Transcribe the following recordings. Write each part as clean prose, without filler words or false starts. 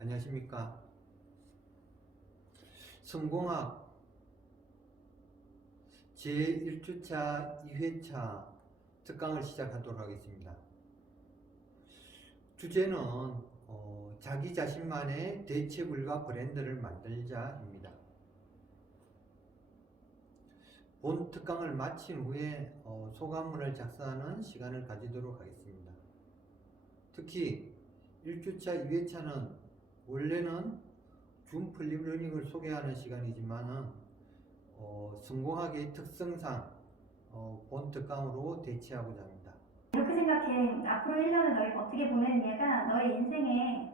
안녕하십니까. 성공학 제1주차 2회차 특강을 시작하도록 하겠습니다. 주제는 자기 자신만의 대체불가 브랜드를 만들자입니다. 본 특강을 마친 후에 소감문을 작성하는 시간을 가지도록 하겠습니다. 특히 1주차 2회차는 원래는 줌 플립러닝을 소개하는 시간이지만은 성공학의 특성상 본 특강으로 대체하고자 합니다. 이렇게 생각해. 앞으로 1년을 너희가 어떻게 보내느냐가 너의 인생에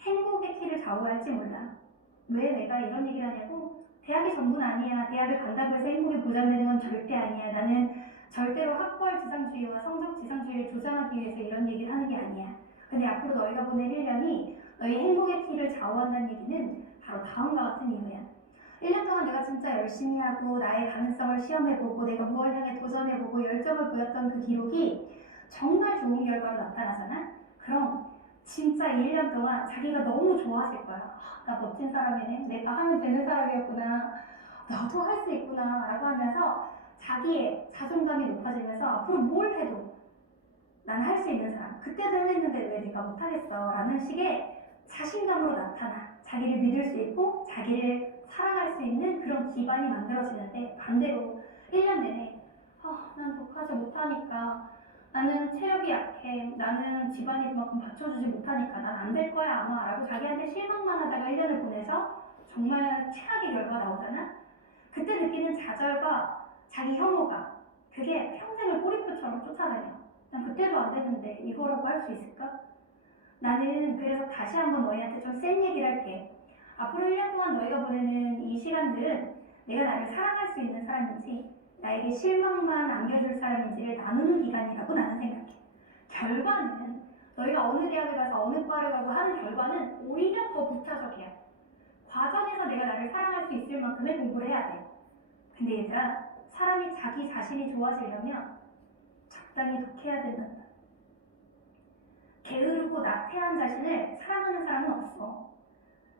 행복의 키를 좌우할지 몰라. 왜 내가 이런 얘기를 하냐고? 대학이 전부는 아니야. 대학을 간다고 해서 행복이 보장되는 건 절대 아니야. 나는 절대로 학벌 지상주의와 성적 지상주의를 조장하기 위해서 이런 얘기를 하는 게 아니야. 근데 앞으로 너희가 보낼 1년이 너희 행복의 키를 좌우한다는 얘기는 바로 다음과 같은 이유야. 1년 동안 내가 진짜 열심히 하고 나의 가능성을 시험해보고 내가 무엇을 향해 도전해보고 열정을 보였던 그 기록이 정말 좋은 결과로 나타나잖아? 그럼 진짜 1년 동안 자기가 너무 좋아하실 거야. 나 멋진 사람이네. 내가 하면 되는 사람이었구나. 나도 할 수 있구나. 라고 하면서 자기의 자존감이 높아지면서 앞으로 뭘 해도 난 할 수 있는 사람. 그때도 했는데 왜 내가 못하겠어. 라는 식의 자신감으로 나타나. 자기를 믿을 수 있고 자기를 사랑할 수 있는 그런 기반이 만들어지는데, 반대로 1년 내내 난 독하지 못하니까, 나는 체력이 약해, 나는 집안이 그만큼 받쳐주지 못하니까 난 안 될 거야 아마 라고 자기한테 실망만 하다가 1년을 보내서 정말 최악의 결과가 나오잖아. 그때 느끼는 좌절과 자기 혐오가, 그게 평생을 꼬리표처럼 쫓아다녀. 난 그때도 안 됐는데 이거라고 할 수 있을까? 나는 그래서 다시 한번 너희한테 좀 센 얘기를 할게. 앞으로 1년 동안 너희가 보내는 이 시간들은 내가 나를 사랑할 수 있는 사람인지 나에게 실망만 안겨줄 사람인지를 나누는 기간이라고 나는 생각해. 결과는 너희가 어느 대학을 가서 어느 과를 가고 하는 결과는 오히려 더 부차적이야. 과정에서 내가 나를 사랑할 수 있을 만큼의 공부를 해야 돼. 근데 얘들아, 사람이 자기 자신이 좋아지려면 적당히 독해야 된단다. 게으르고 나태한 자신을 사랑하는 사람은 없어.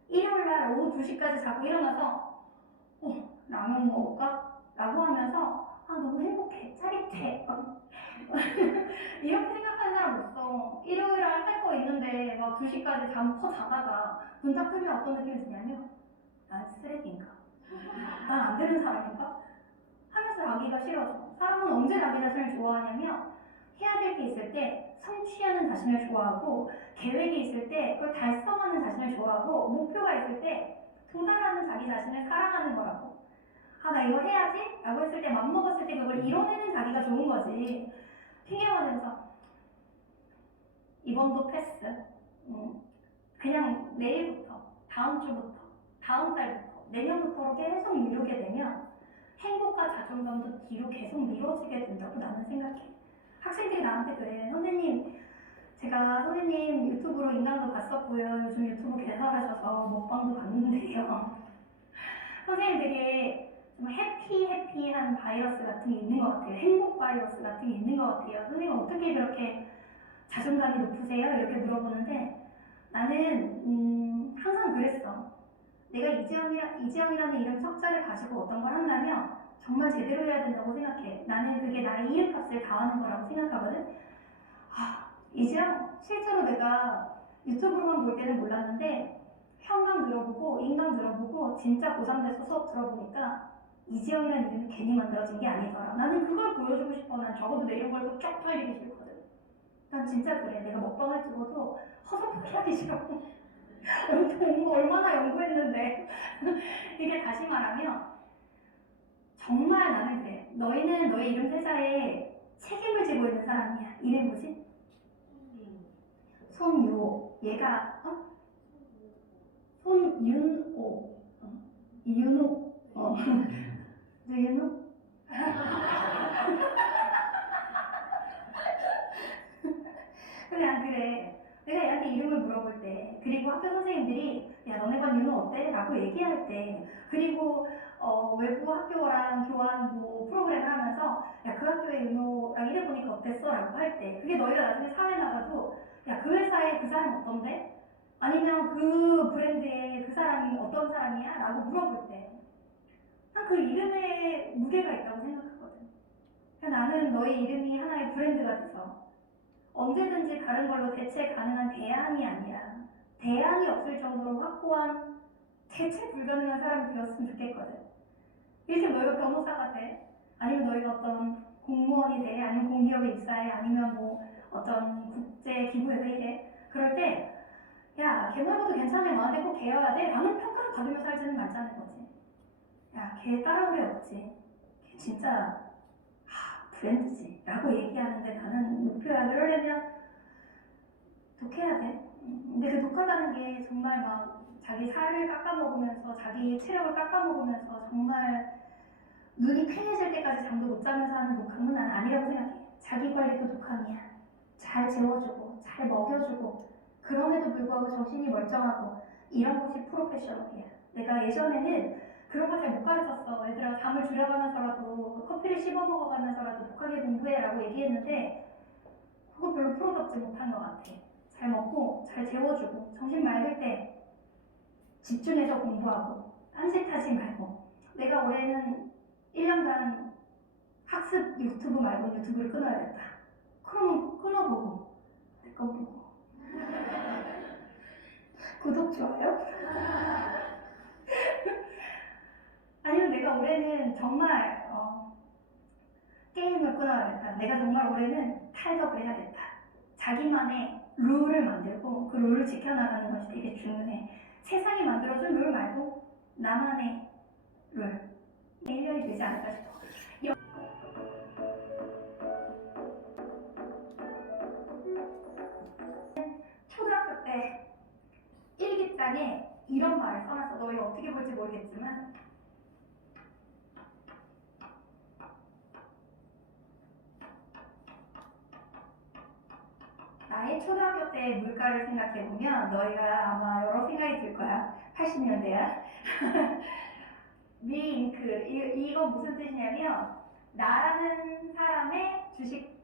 일요일날 오후 2시까지 자고 일어나서 라면 먹을까? 라고 하면서 너무 행복해, 짜릿해 이렇게 생각하는 사람 없어. 일요일날 할 거 있는데 막 2시까지 잠 퍼 자다가 눈 딱 뜨면 어떤 느낌이 드냐면 난 쓰레기인가? 난 안 되는 사람인가? 하면서 자기가 싫어져. 사람은 언제 자기 자신을 좋아하냐면 해야 될 게 있을 때 성취하는 자신을 좋아하고, 계획이 있을 때 그걸 달성하는 자신을 좋아하고, 목표가 있을 때 도달하는 자기 자신을 사랑하는 거라고. 나 이거 해야지? 라고 했을 때, 맘먹었을 때 그걸 이뤄내는 자기가 좋은 거지. 핑계만면서 이번도 패스. 그냥 내일부터, 다음 주부터, 다음 달부터, 내년부터로 계속 미루게 되면 행복과 자존감도 뒤로 계속 미뤄지게 된다고 나는 생각해. 학생들이 나한테 그래. 선생님, 제가 선생님 유튜브로 인강도 봤었고요. 요즘 유튜브 개설하셔서 먹방도 봤는데요. 선생님 되게 좀 해피한 바이러스 같은 게 있는 것 같아요. 행복 바이러스 같은 게 있는 것 같아요. 선생님 어떻게 그렇게 자존감이 높으세요? 이렇게 물어보는데, 나는 항상 그랬어. 내가 이지영이라는 이름 석자를 가지고 어떤 걸 한다면 정말 제대로 해야 된다고 생각해. 나는 그게 나의 이름값을 다하는 거라고 생각하거든. 이지영, 실제로 내가 유튜브로만 볼 때는 몰랐는데 현강 들어보고 인강 들어보고 진짜 고3돼서 수업 들어보니까 이지영이라는 이름이 괜히 만들어진 게 아니더라. 나는 그걸 보여주고 싶어. 난 적어도 내 이름 걸고 쪽 팔리기 싫거든. 난 진짜 그래. 내가 먹방을 찍어도 허접하게 하기 싫어. 얼마나 연구했는데. 이게 다시 말하면 정말 나는 그래. 너희는 너의 이름 세자에 책임을 지고 있는 사람이야. 이름 뭐지? 손유호. 얘가 손윤호. 윤호. Do you know? 근데 안 그래. 내가 얘한테 이름을 물어볼 때, 그리고 학교 선생님들이 야 너네 반 윤호 어때? 라고 얘기할 때, 그리고 외부 학교랑 교환 프로그램을 하면서 야 그 학교의 윤호랑 일해보니까 어땠어? 라고 할 때, 그게 너희가 나중에 사회 나가도 야 그 회사에 그 사람 어떤데? 아니면 그 브랜드의 그 사람이 어떤 사람이야? 라고 물어볼 때 난 그 이름에 무게가 있다고 생각하거든. 그러니까 나는 너의 이름이 하나의 브랜드가 돼서 언제든지 다른 걸로 대체 가능한 대안이 아니라 대안이 없을 정도로 확고한 대체 불가능한 사람이 되었으면 좋겠거든. 일단 너희가 변호사가 돼, 아니면 너희가 어떤 공무원이 돼, 아니면 공기업에 입사해, 아니면 뭐 어떤 국제 기구에서 일해. 그럴 때 야, 걔 말고도 괜찮아, 너한테 꼭 걔여야 돼 라는 평가를 받으며 살지는 말자는 거지. 야, 걔 따라오래 없지, 걔 진짜 브랜드지 라고 얘기하는데 나는 목표야. 그러려면 독해야 돼. 근데 그 독하다는 게 정말 막 자기 살을 깎아먹으면서 자기 체력을 깎아먹으면서 정말 눈이 퀭해질 때까지 잠도 못 자면서 하는 독함은 난 아니라고 생각해. 자기 관리도 독함이야. 잘 재워주고 잘 먹여주고 그럼에도 불구하고 정신이 멀쩡하고 이런 것이 프로페셔널이야. 내가 예전에는 그런 걸 잘 못 가르쳤어. 얘들아, 잠을 줄여가면서라도 커피를 씹어 먹어가면서라도 독하게 공부해라고 얘기했는데 그거 별로 프로답지 못한 것 같아. 잘 먹고 잘 재워주고 정신 맑을 때 집중해서 공부하고 딴짓하지 말고. 내가 올해는 1년간 학습 유튜브 말고 유튜브를 끊어야겠다. 그럼 끊어보고 내 거 보고 구독, 좋아요? 아니면 내가 올해는 정말 게임을 끊어야겠다. 내가 정말 올해는 탈덕을 해야겠다. 자기만의 룰을 만들고 그 룰을 지켜나가는 것이 되게 중요해. 세상이 만들어준 룰 말고 나만의 룰. 1년이 되지 않을까 싶어. 초등학교 때 일기장에 이런 말을 써놨어. 너희 어떻게 볼지 모르겠지만 나의 초등학교 때의 물가를 생각해보면 너희가 아마 여러 생각이 들 거야. 80년대야. 링크, 이거 무슨 뜻이냐면 나라는 사람의 주식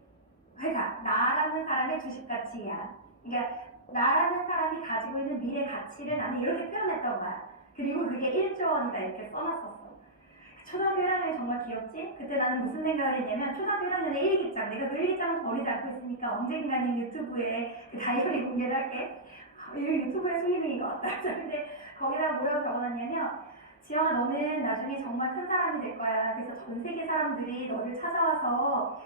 회사, 나라는 사람의 주식 가치야. 그러니까 나라는 사람이 가지고 있는 미래 가치를 나는 이렇게 표현했던 거야. 그리고 그게 1조 원이다 이렇게 써놨었어. 초등학교 1학년이 정말 귀엽지? 그때 나는 무슨 생각을 했냐면 초등학교 1학년에 일기장, 내가 그 일기장을 버리지 않고 있으니까 언젠가는 유튜브에 그 다이어리 공개를 할게. 이거 유튜브의 순위등인 것 같다. 근데 거기다가 뭐라고 적어놨냐면 지영아, 너는 나중에 정말 큰 사람이 될 거야. 그래서 전 세계 사람들이 너를 찾아와서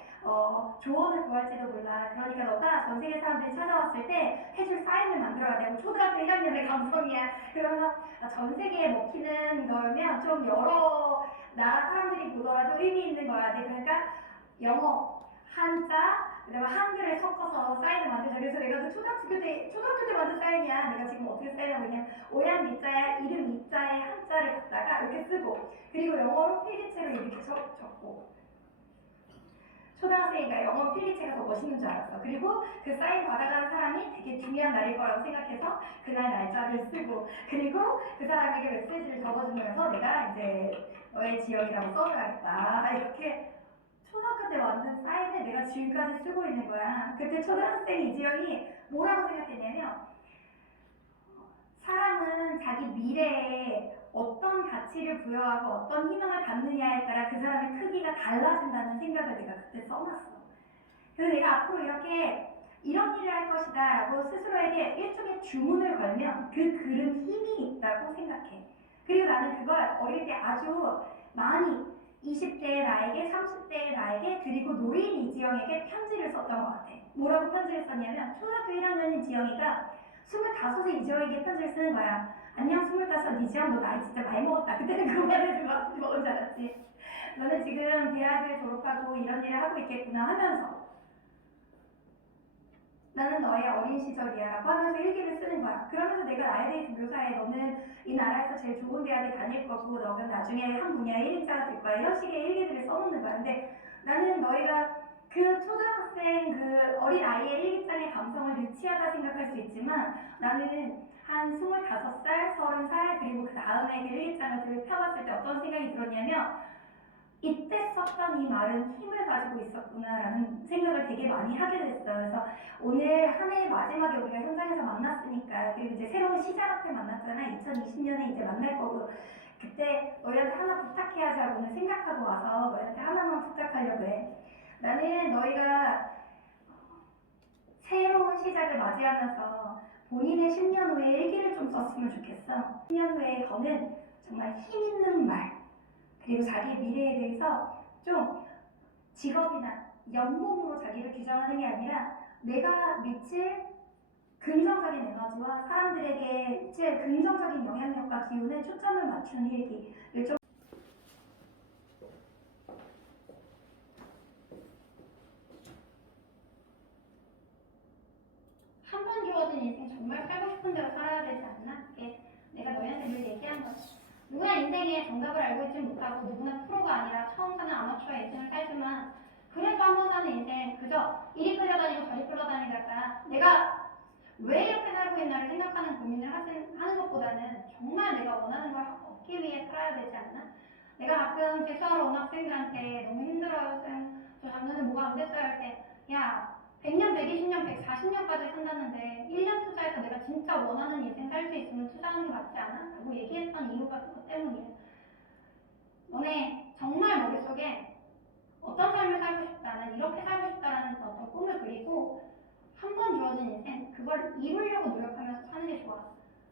조언을 구할지도 몰라. 그러니까 너가 전 세계 사람들이 찾아왔을 때 해줄 사인을 만들어야 되고. 초등학교 1학년의 감성이야. 그러면서 전 세계에 먹히는 거면 좀 여러 나라 사람들이 보더라도 의미 있는 거야. 그러니까 영어, 한자, 그다음에 한글을 섞어서 사인을 만들자. 그래서 내가 그 초등학교 때 만든 사인이야. 내가 지금 어떻게 사인하고 있냐. 오양 미자에 이름 이자에 한자를 갖다가 이렇게 쓰고, 그리고 영어로 필기체로 이렇게 적고. 초등학생이니까 영어 필기체가 더 멋있는 줄 알았어. 그리고 그 사인 받아가는 사람이 되게 중요한 날일 거라고 생각해서 그날 날짜를 쓰고, 그리고 그 사람에게 메시지를 적어주면서 내가 이제 너의 지역이라고 써줘야겠다. 이렇게 초등학교 때 만든 사인을 내가 지금까지 쓰고 있는 거야. 그때 초등학생 이지영이 뭐라고 생각했냐면 사람은 자기 미래에 어떤 가치를 부여하고 어떤 희망을 갖느냐에 따라 그 사람의 크기가 달라진다는 생각을 내가 그때 써놨어. 그래서 내가 앞으로 이렇게 이런 일을 할 것이다 라고 스스로에게 일종의 주문을 걸면 그 글은 힘이 있다고 생각해. 그리고 나는 그걸 어릴 때 아주 많이 20대의 나에게, 30대의 나에게, 그리고 노인 이지영에게 편지를 썼던 것 같아. 뭐라고 편지를 썼냐면 초등학교 1학년인 지영이가 25세 이지영에게 편지를 쓰는 거야. 안녕 25 이지영, 너 나이 진짜 많이 먹었다. 그때는 그 말을 먹은 줄 알았지. 너는 지금 대학을 졸업하고 이런 일을 하고 있겠구나 하면서 나는 너의 어린 시절이야 라고 하면서 일기를 쓰는 거야. 그러면서 내가 나에 대해 묘사해. 너는 이 나라에서 제일 좋은 대학에 다닐 거고 너는 나중에 한 분야의 1인자가 될 거야. 이런 식의 일기들을 써놓는 거야. 근데 나는 너희가 그 초등학생 그 어린 아이의 일기장의 감성을 유치하다 생각할 수 있지만 나는 한 25살, 30살 그리고 그 다음에 그 일기장을 펴봤을 때 어떤 생각이 들었냐면 이때 썼던 이 말은 힘을 가지고 있었구나라는 생각을 되게 많이 하게 됐어요. 그래서 오늘 한 해의 마지막에 우리가 현장에서 만났으니까 만났으니까. 그리고 이제 새로운 시작 앞에 만났잖아. 2020년에 이제 만날 거고. 그때 너희한테 하나 부탁해야지라고는 생각하고 와서 너희한테 하나만 부탁하려고 해. 나는 너희가 새로운 시작을 맞이하면서 본인의 10년 후에 일기를 좀 썼으면 좋겠어. 10년 후에 거는 정말 힘 있는 말, 그리고 자기 미래에 대해서 좀 직업이나 연봉으로 자기를 규정하는 게 아니라 내가 미칠 긍정적인 에너지와 사람들에게 미칠 긍정적인 영향력과 기운에 초점을 맞추는 일기를 좀 한 번 주어진 인생 정말 살고 싶은 대로 살아야 되지 않나? 이게 내가 너희한테 늘 얘기한 거지. 누구나 인생에 정답을 알고 있지 못하고 누구나 프로가 아니라 처음 사는 아마추어 인생을 살지만 그래도 한 번 사는 인생 그저 이리 끌려다니고 저리 끌려다니다가 내가 왜 이렇게 살고 있나를 생각하는 고민을 하는 것보다는 정말 내가 원하는 걸 얻기 위해 살아야 되지 않나? 내가 가끔 재수하러 온 학생들한테 너무 힘들어요 쌤, 저 작년에 뭐가 안 됐어요 할 때 야 100년, 120년, 140년까지 산다는데 1년 투자해서 내가 진짜 원하는 인생 살 수 있으면 투자하는 게 맞지 않아? 라고 얘기했던 이유가 그것 때문이야. 너네 정말 머릿속에 어떤 삶을 살고 싶다, 난 이렇게 살고 싶다라는 어떤 꿈을 그리고 한 번 주어진 인생, 그걸 이루려고 노력하면서 사는 게 좋아.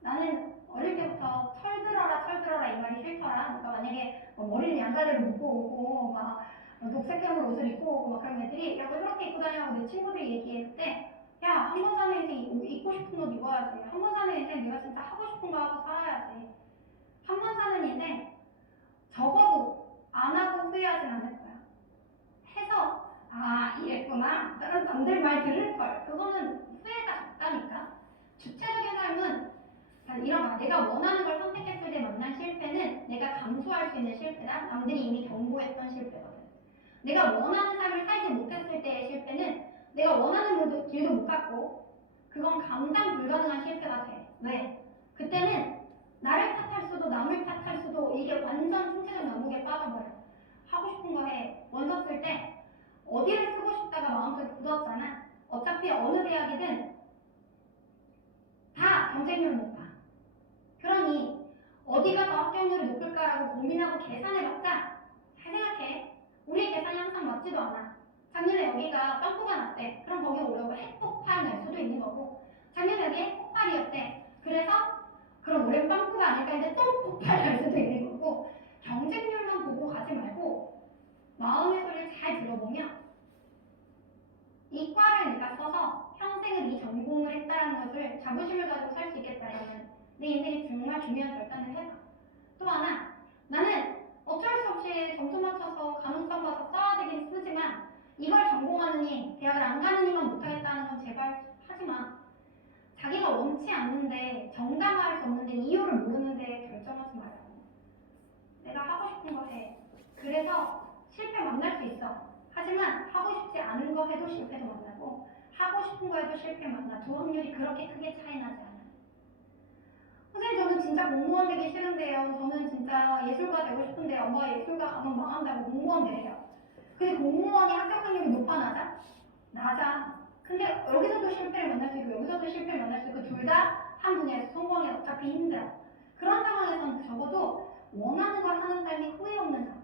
나는 어릴 때부터 철들어라 이 말이 싫더라. 그러니까 만약에 머리를 양가대로 묶고 오고 막 녹색계열 옷을 입고 오고 막 그런 애들이 야 왜 그렇게 입고 다녀라고 내 친구들이 얘기해. 그때 야 한 번 사는 인생 입고 싶은 옷 입어야지. 한 번 사는 인생 내가 진짜 하고 싶은 거 하고 살아야지. 한 번 사는 인생 적어도 안 하고 후회하진 않을 거야. 해서 아 이랬구나 다른 남들 말 들을걸. 그거는 후회가 적다니까. 주체적인 삶은 이런 거야. 내가 원하는 걸 선택했을 때 만난 실패는 내가 감수할 수 있는 실패다. 남들이 이미 경고했던 실패거든. 내가 원하는 삶을 살지 못했을 때의 실패는 내가 원하는 길도 못 갔고 그건 감당 불가능한 실패가 돼. 왜? 그때는 나를 탓할 수도 남을 탓할 수도 이게 완전 총체적 난국에 빠져버려. 하고 싶은 거 해. 원서 쓸 때 어디를 쓰고 싶다가 마음속에 굳었잖아. 어차피 어느 대학이든 다 경쟁률 높아. 그러니 어디가 더 합격률이 높을까라고 고민하고 계산해봤자 잘 생각해. 우리의 계산이 항상 맞지도 않아. 작년에 여기가 점프가 났대. 그럼 거기 오려고 핵폭발 날 수도 있는 거고 작년에 여기 핵폭발이었대. 그래서 그럼 올해는 점프가 아닐까 했는데 또 폭발 날 수도 있는 거고 경쟁률만 보고 가지 말고 마음의 소리를 잘 들어보면 이과를 내가 써서 평생을 이 전공을 했다는 것을 자부심을 가지고 살 수 있겠다면 내 인생에 정말 중요한 결단을 해봐. 또 하나, 나는 어쩔 수 없이 점수 맞춰서 가능성 봐서 써야 되긴 쓰지만 이걸 전공하느니 대학을 안 가느니만 못하겠다는 건 제발 하지 마. 자기가 원치 않는데 정당화할 수 없는데 이유를 모르는데 결정하지 말라고. 내가 하고 싶은 거 해. 그래서 실패 만날 수 있어. 하지만 하고 싶지 않은 거 해도 실패도 만나고 하고 싶은 거 해도 실패 만나. 두 확률이 그렇게 크게 차이 나지 않아. 선생님 저는 진짜 공무원 되기 싫은데요. 저는 진짜 예술가 되고 싶은데 엄마가 예술가 가면 망한다고 공무원 되래요. 근데 공무원이 합격 확률이 높아 낮아? 낮아. 근데 여기서도 실패를 만날 수 있고 여기서도 실패를 만날 수 있고 둘 다 한 분야에서 성공해 어차피 힘들어. 그런 상황에서는 적어도 원하는 걸 하는 삶이 후회 없는 삶.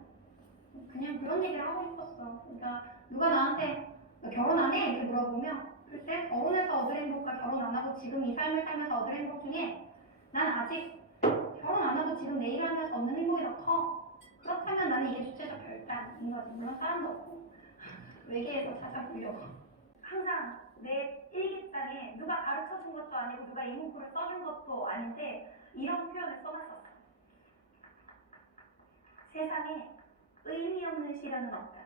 그냥 그런 얘기를 하고 싶었어. 그러니까 누가 나한테 너 결혼 안 해? 이렇게 물어보면 글쎄 어른에서 얻을 행복과 결혼 안 하고 지금 이 삶을 살면서 얻을 행복 중에 난 아직 결혼 안 하고 지금 내 일을 하면서 얻는 행복이 더 커. 그렇다면 나는 이게 주체적 결단인 거지. 물론 사람도 없고 외계에서 찾아보려고. 항상 내 일기장에 누가 가르쳐준 것도 아니고 누가 이 문구를 써준 것도 아닌데 이런 표현을 써놨었어. 세상에 의미 없는 시련은 없다.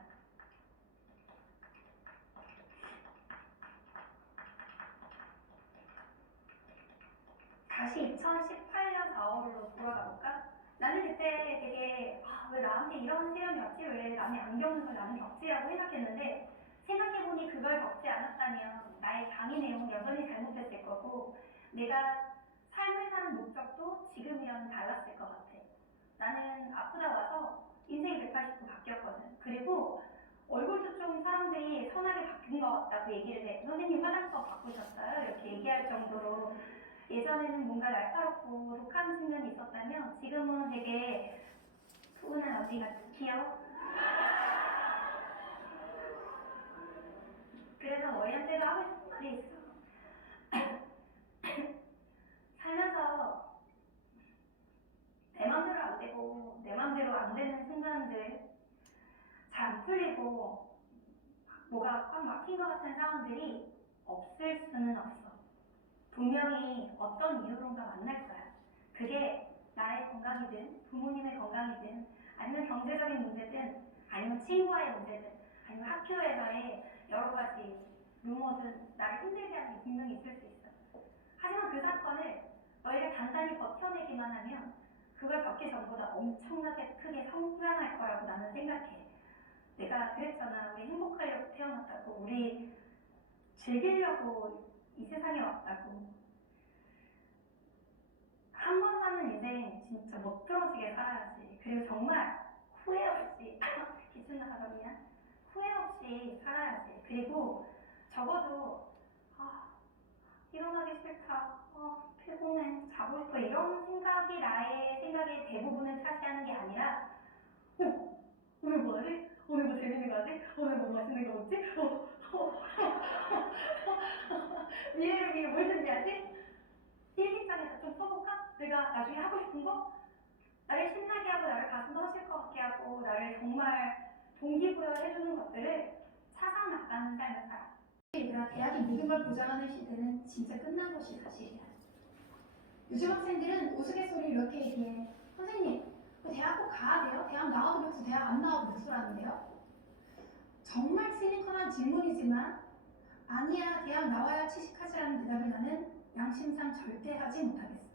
다시 2018년 4월로 돌아가 볼까? 나는 그때 되게 왜 나한테 이런 시련이 왔지? 왜 남이 안 겪는 걸 나는 겪지라고 생각했는데 생각해보니 그걸 겪지 않았다면 나의 강의 내용은 여전히 잘못했을 거고 내가 삶을 사는 목적도 지금이랑은 달랐을 것 같아. 나는 아프다 와서 인생이 180도 바뀌었거든. 그리고 얼굴도 좀 사람들이 선하게 바뀐 것 같다고 얘기를 해. 선생님 화장법 바꾸셨어요? 이렇게 얘기할 정도로 예전에는 뭔가 날카롭고 독한 측면이 있었다면 지금은 되게 푸근한 어디 같기요. 그래서 너희한테도 하고 싶은 말이 있어. 살면서 내 맘대로 안 되고 내 맘대로 안 되는 순간들, 잘 안 풀리고 뭐가 꽉 막힌 것 같은 상황들이 없을 수는 없어. 분명히 어떤 이유론가 만날 거야. 그게 나의 건강이든 부모님의 건강이든 아니면 경제적인 문제든 아니면 친구와의 문제든 아니면 학교에서의 여러 가지 루머든 나를 힘들게 하는 게 분명히 있을 수 있어. 하지만 그 사건을 너희가 단단히 버텨내기만 하면 그걸 겪기 전보다 엄청나게 크게 성장할 거라고 나는 생각해. 내가 그랬잖아. 우리 행복하려고 태어났다고. 우리 즐기려고 이 세상에 왔다고. 한 번 사는 인생 진짜 멋들어지게 살아야지. 그리고 정말 후회 없이 기춘 나가거든요. 후회 없이 살아야지. 그리고 적어도 일어나기 싫다. 피곤해. 자고 싶어. 이런 생각이 나의 생각의 대부분을 차지하는 게 아니라 오늘 뭐 하지? 오늘 뭐 재밌는 거 하지? 오늘 뭐 맛있는 거 먹지? 미래를 위해 뭘 준비하지? 일기장에다 좀 써볼까? 내가 나중에 하고 싶은 거? 나를 신나게 하고 나를 가슴 터질 것 같게 하고 나를 정말 동기부여해주는 것들을 찾아 나가는 삶을 살아. 얘들아, 대학이 모든 걸 보장하는 시대는 진짜 끝난 것이 사실이야. 요즘 학생들은 우스갯소리를 이렇게 얘기해. 선생님, 대학 꼭 가야 돼요? 대학 나와도 백수, 대학 안 나와도 백수라는데요? 정말 시니컬한 질문이지만 아니야, 대학 나와야 취직하지라는 대답을 나는 양심상 절대 하지 못하겠어.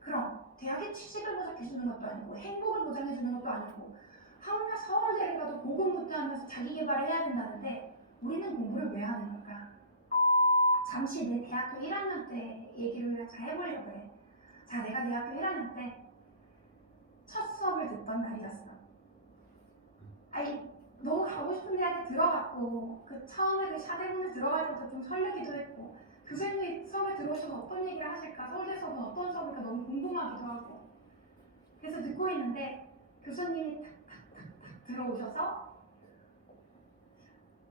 그럼 대학에 취직을 보장해주는 것도 아니고 행복을 보장해주는 것도 아니고 하물며 서울대를 가도 고군분투하면서 자기개발을 해야 된다는데 우리는 공부를 왜 하는 걸까? 잠시 내 대학교 1학년 때 얘기를 잘 해보려고 해. 자, 내가 대학교 1학년 때 첫 수업을 듣던 날이었어. 너무 가고 싶은 대학에 들어갔고 그 처음에 그 샤대문에 들어갈 때부터 좀 설레기도 했고 교수님이 수업에 들어오셔서 어떤 얘기를 하실까, 서울대 수업은 어떤 수업일까 너무 궁금하기도 하고 그래서 듣고 있는데 교수님이 탁탁탁탁 들어오셔서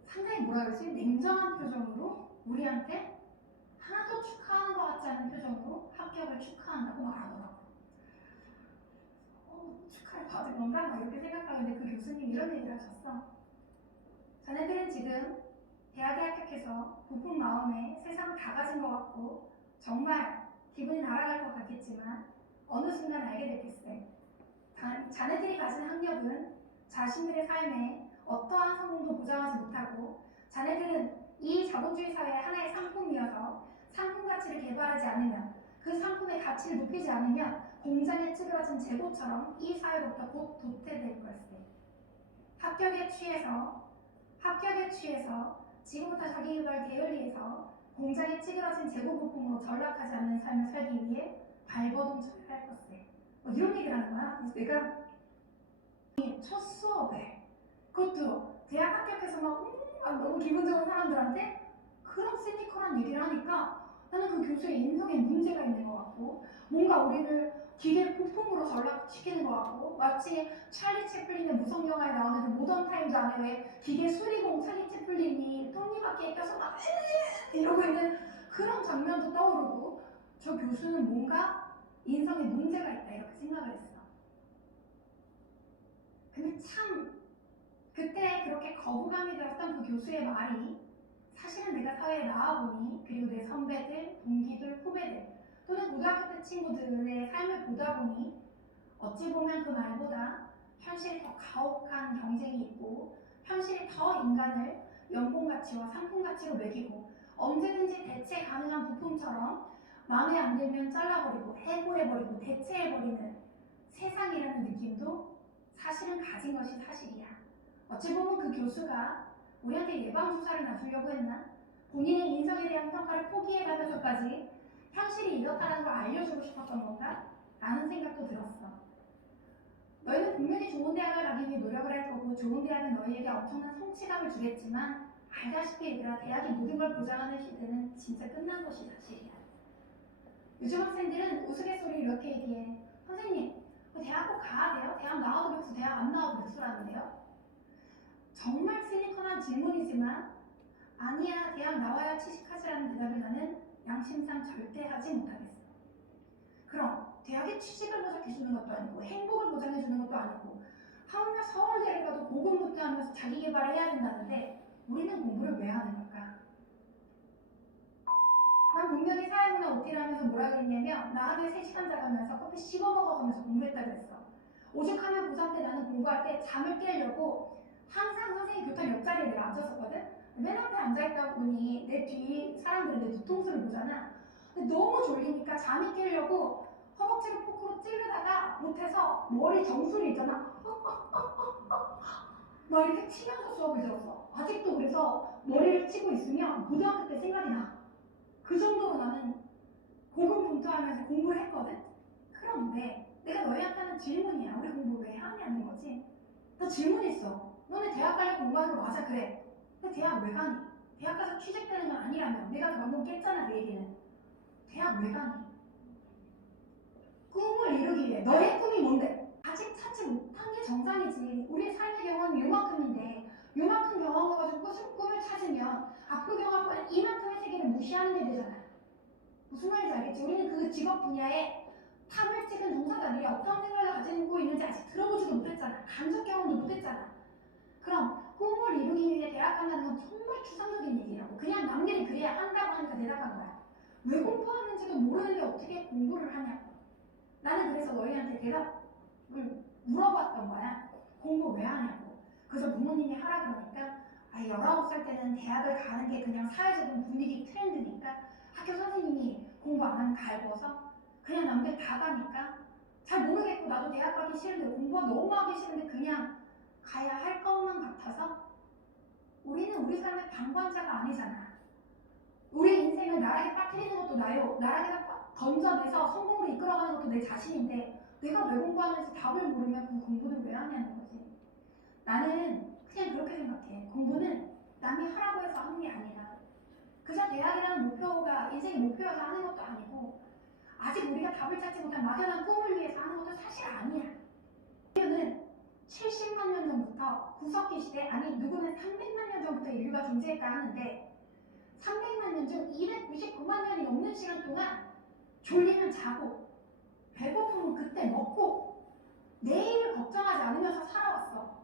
상당히 뭐라 그러지? 냉정한 표정으로 우리한테 하나도 축하하는 것 같지 않은 표정으로 합격을 축하한다고 말하더라고요. 축하를 받은 건가? 막 이렇게 생각하는데 그 교수님이 이런 얘기를 하셨어. 자네들은 지금 대학에 합격해서 부푼 마음에 세상을 다 가진 것 같고 정말 기분이 날아갈 것 같겠지만 어느 순간 알게 될 글쎄. 자네들이 가진 학력은 자신들의 삶에 어떠한 성공도 보장하지 못하고 자네들은 이 자본주의 사회의 하나의 상품이어서 상품 가치를 개발하지 않으면 그 상품의 가치를 높이지 않으면 공장에 찌그러진 재고처럼 이 사회로부터 곧 도태될 걸세. 합격에 취해서 지금부터 자기개발 게을리해서 공장에 찌그러진 재고 부품으로 전락하지 않는 삶을 살기 위해 발버둥쳐야 할 것세. 이런 얘기를 하는 거야. 그래서 내가 첫 수업에 그것도 대학 합격해서 막 너무 기분 좋은 사람들한테 그런 시니컬한 얘기를 하니까 나는 그 교수의 인성에 문제가 있는 것 같고 뭔가 우리를 기계 부품으로 전락시키는 것 같고 마치 찰리 채플린의 무성 영화에 나오는 그 모던 타임즈 안에 왜 기계 수리공 찰리 채플린이 톱니바퀴에 껴서 막 이러고 있는 그런 장면도 떠오르고 저 교수는 뭔가 인성에 문제가 있다 이렇게 생각을 했어. 근데 참 그때 그렇게 거부감이 들었던 그 교수의 말이 사실은 내가 사회에 나와보니 그리고 내 선배들, 동기들, 후배들 또는 고등학교 때 친구들의 삶을 보다 보니 어찌 보면 그 말보다 현실이 더 가혹한 경쟁이 있고 현실이 더 인간을 연봉 가치와 상품 가치로 매기고 언제든지 대체 가능한 부품처럼 마음에 안 들면 잘라버리고 해고해버리고 대체해버리는 세상이라는 느낌도 사실은 가진 것이 사실이야. 어찌 보면 그 교수가 우리한테 예방주사를 놔주려고 했나? 본인의 인성에 대한 평가를 포기해가면서까지 현실이 이렇다는 걸 알려주고 싶었던 건가? 라는 생각도 들었어. 너희는 분명히 좋은 대학을 가기 위해 노력을 할 거고 좋은 대학은 너희에게 엄청난 성취감을 주겠지만 알다시피 얘들아, 대학이 모든 걸 보장하는 시대는 진짜 끝난 것이 사실이야. 요즘 학생들은 우스갯소리를 이렇게 얘기해. 선생님, 대학 꼭 가야 돼요? 대학 나와도 백수, 대학 안 나와도 백수라는데요? 정말 시니컬한 질문이지만 아니야, 대학 나와야 취직하지라는 대답을 나는 양심상 절대 하지 못하겠어. 그럼 대학에 취직을 보장해주는 것도 아니고 행복을 보장해주는 것도 아니고 하물며 서울대를 가도 고군분투하면서 자기 개발을 해야 된다는데 우리는 공부를 왜 하는 걸까? 난 분명히 사회문화 OT를 하면서 뭐라 그랬냐면 나 하루에 3시간 자가면서 커피 씹어 먹어가면서 공부했다 그랬어. 오죽하면 고3 때 나는 공부할 때 잠을 깨려고 항상 선생님 교탁 옆자리에 내가 앉았었거든? 맨 앞에 앉아있다 보니 내 뒤 사람들이 내 뒤통수를 보잖아. 근데 너무 졸리니까 잠이 깨려고 허벅지를 포크로 찌르다가 못해서 머리 정수리 있잖아. 막 이렇게 치면서 수업을 들었어. 아직도 그래서 머리를 치고 있으면 고등학교 때 생각이 나. 그 정도로 나는 고군분투하면서 공부를 했거든. 그런데 내가 너희한테 하는 질문이야. 우리 공부 왜 하냐는 거지. 너 질문 있어. 너네 대학 가려고 공부하는 거 맞아? 그래. 근데 대학 왜 가니? 대학 가서 취직되는 건 아니라면 내가 방금 깼잖아 그 얘기는. 대학 왜 가니? 꿈을 이루기 위해 너의 꿈이 뭔데? 아직 찾지 못한 게 정상이지. 우리의 삶의 경험은 요만큼인데 요만큼 경험을 가지고 꿈을 찾으면 앞으로 경험할 이만큼의 세계를 무시하는 게 되잖아. 무슨 말인지 알겠지? 우리는 그 직업 분야에 탑을 찍은 종사자들이 어떤 생각을 가지고 있는지 아직 들어보지도 못했잖아. 간접 경험도 못했잖아. 그럼 꿈을 이루기 위해 대학 간다는 건 정말 추상적인 얘기라고. 그냥 남들이 그래야 한다고 하니까 대답한 거야. 왜 공부하는지도 모르는데 어떻게 공부를 하냐고. 나는 그래서 너희한테 대답을 물어봤던 거야. 공부 왜 하냐고. 그래서 부모님이 하라 그러니까 19살 때는 대학을 가는 게 그냥 사회적인 분위기 트렌드니까 학교 선생님이 공부 안 하면 갈궈서 그냥 남들 다 가니까 잘 모르겠고 나도 대학 가기 싫은데 공부가 너무 하기 싫은데 그냥 가야 할 것만 같아서 우리는 우리 삶의 방관자가 아니잖아. 우리 인생을 나락에 빠뜨리는 것도 나요. 나락에 던져내서 성공으로 이끌어가는 것도 내 자신인데 내가 왜 공부하는지 답을 모르면 그 공부는 왜 하냐는 거지. 나는 그냥 그렇게 생각해. 공부는 남이 하라고 해서 하는 게 아니라 그저 대학이라는 목표가 인생의 목표여서 하는 것도 아니고 아직 우리가 답을 찾지 못한 막연한 꿈을 위해서 하는 것도 사실 아니야. 인류는 70만 년 전부터 구석기 시대, 아니 누구는 300만 년 전부터 인류가 존재했다 하는데 300만 년 중 299만 년이 넘는 시간 동안 졸리면 자고 배고프면 그때 먹고 내일을 걱정하지 않으면서 살아왔어.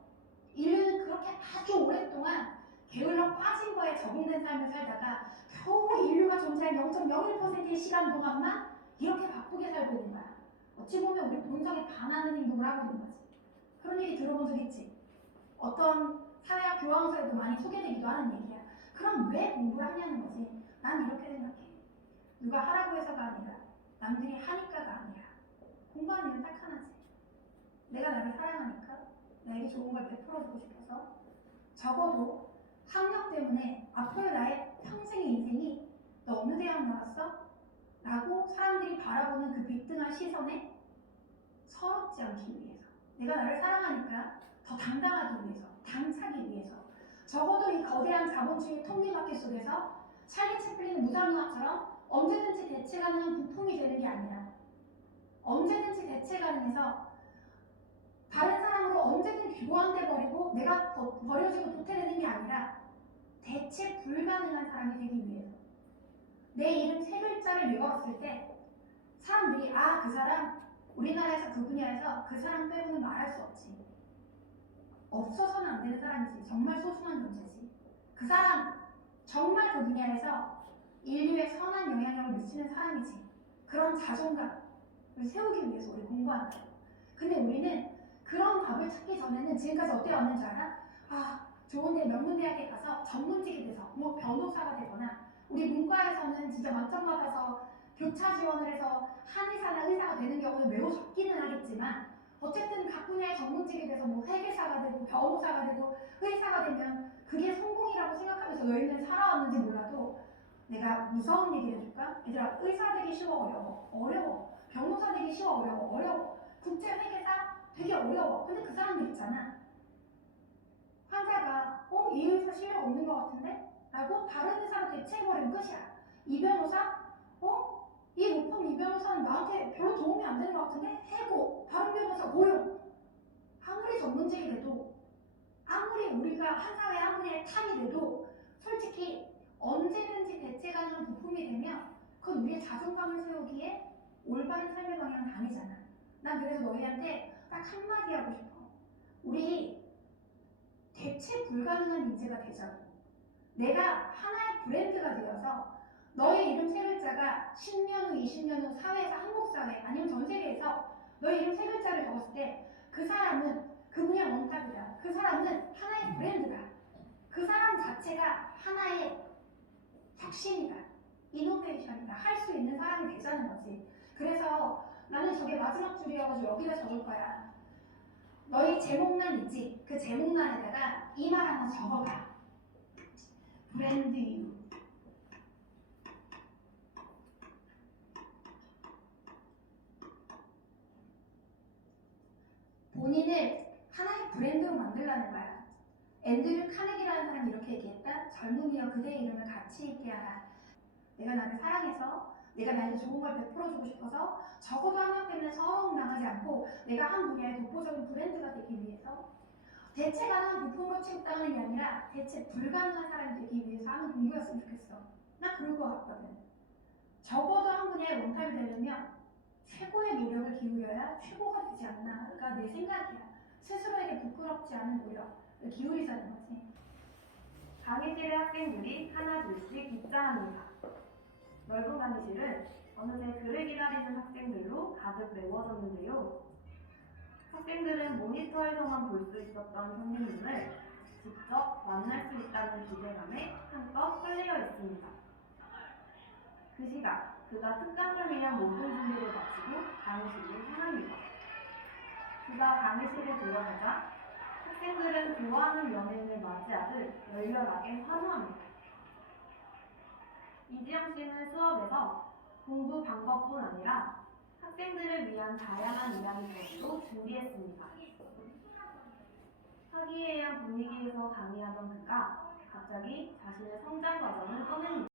인류는 그렇게 아주 오랫동안 게을러 빠진 거에 적응된 삶을 살다가 겨우 인류가 존재할 0.01%의 시간 동안만 이렇게 바쁘게 살고 있는 거야. 어찌 보면 우리 본성에 반하는 행동을 하고 있는 거지. 그런 얘기 들어본 적 있지? 어떤 사회학 교황서에도 많이 소개되기도 하는 얘기야. 그럼 왜 공부를 하냐는 거지. 난 이렇게 생각해. 누가 하라고 해서가 아니라 남들이 하니까가 아니라 공부하는 이유는 딱 하나지. 내가 나를 사랑하니까 나에게 좋은 걸 베풀어주고 싶어서 적어도 학력 때문에 앞으로 나의 평생의 인생이 너 어느 대학 나왔어? 라고 사람들이 바라보는 그 비등한 시선에 서럽지 않기 위해서 내가 나를 사랑하니까 더 당당하기 위해서 당차기 위해서 적어도 이 거대한 자본주의 톱니바퀴 속에서 찰리 채플린의 무장유화처럼 언제든지 대체 가능한 부품이 되는 게 아니라 언제든지 대체 가능해서 다른 사람으로 언제든 교환돼 버리고 내가 버려지고 도태되는 게 아니라 대체 불가능한 사람이 되기 위해서 내 이름 3글자를 읽었을 때 사람들이 그 사람 우리나라에서 그 분야에서 그 사람 빼고는 말할 수 없지. 없어서는 안 되는 사람이지. 정말 소중한 존재지. 그 사람 정말 그 분야에서 인류에 선한 영향력을 미치는 사람이지. 그런 자존감을 세우기 위해서 우리 공부하는 거야. 근데 우리는 그런 답을 찾기 전에는 지금까지 어떻게 왔는 줄 알아? 좋은데 명문대학에 가서 전문직이 돼서 뭐 변호사가 되거나 우리 문과에서는 진짜 만점 받아서 교차 지원을 해서 한의사나 의사가 되는 경우는 매우 적기는 하겠지만 어쨌든 각 분야의 전문직이 돼서 뭐 회계사가 되고 변호사가 되고 의사가 되면 그게 성공이라고 생각하면서 너희는 살아왔는지 몰라도 내가 무서운 얘기를 해줄까? 얘들아, 의사 되기 쉬워 어려워? 어려워. 변호사 되기 쉬워 어려워? 어려워. 국제회계사 되게 어려워. 근데 그 사람들 있잖아. 환자가 이 의사 실력 없는 것 같은데? 라고 다른 의사로 대체해버리면 끝이야. 이 변호사? 이 로펌 이 변호사 나한테 별로 도움이 안 되는 것 같은데? 해고, 다른 변호사 고용. 아무리 전문직이 돼도, 아무리 우리가 한 사회 한 분야의 탑이 돼도 솔직히 언제든지 대체 가능한 부품이 되면 그건 우리의 자존감을 세우기에 올바른 삶의 방향은 아니잖아. 난 그래서 너희한테 딱 한마디 하고 싶어. 우리 대체 불가능한 인재가 되자고. 내가 하나의 브랜드가 되어서 너의 이름 세 글자가 10년 후, 20년 후 사회에서 한국사회 아니면 전 세계에서 너의 이름 세 글자를 적었을 때 그 사람은 그 분야 원탑이다. 그 사람은 하나의 브랜드다. 그 사람 자체가 하나의 혁신이다. 이노베이션이다. 할 수 있는 사람이 되자는 거지. 그래서 나는 저게 마지막 줄이어가지고 여기다 적을 거야. 너희 제목란 있지? 그 제목란에다가 이 말 하나 적어봐. 브랜드 유. 본인을 하나의 브랜드로 만들라는 거야. 앤드류 카네기라는 사람이 이렇게 얘기했다. 젊은이여 그대의 이름을 가치 있게 하라. 내가 나를 사랑해서 내가 나에게 좋은 걸 베풀어주고 싶어서 적어도 학력 때문에 서러움 당하지 않고 내가 한 분야의 독보적인 브랜드가 되기 위해서 대체 가능한 부품으로 취급당하는 게 아니라 대체 불가능한 사람이 되기 위해서 하는 공부였으면 좋겠어. 나 그럴 것 같거든. 적어도 한 분야의 원탑이 되려면 최고의 노력을 기울여야 최고가 되지 않나가 내 생각이야. 스스로에게 부끄럽지 않은 노력을 기울이자는 거지. 강의실의 학생들이 하나 둘씩 입장합니다. 넓은 강의실은 어느새 그를 기다리는 학생들로 가득 메워졌는데요. 학생들은 모니터에서만 볼 수 있었던 선생님을 직접 만날 수 있다는 기대감에 한껏 설레어 있습니다. 그 시각, 그가 특강을 위한 모든 준비를 마치고 강의실을 향합니다. 그가 강의실에 들어가자 학생들은 좋아하는 연예인을 맞이하듯 열렬하게 환호합니다. 이지영 씨는 수업에서 공부 방법뿐 아니라 학생들을 위한 다양한 이야기거리도 준비했습니다. 화기애애한 분위기에서 강의하던 그가 갑자기 자신의 성장 과정을 꺼냅니다.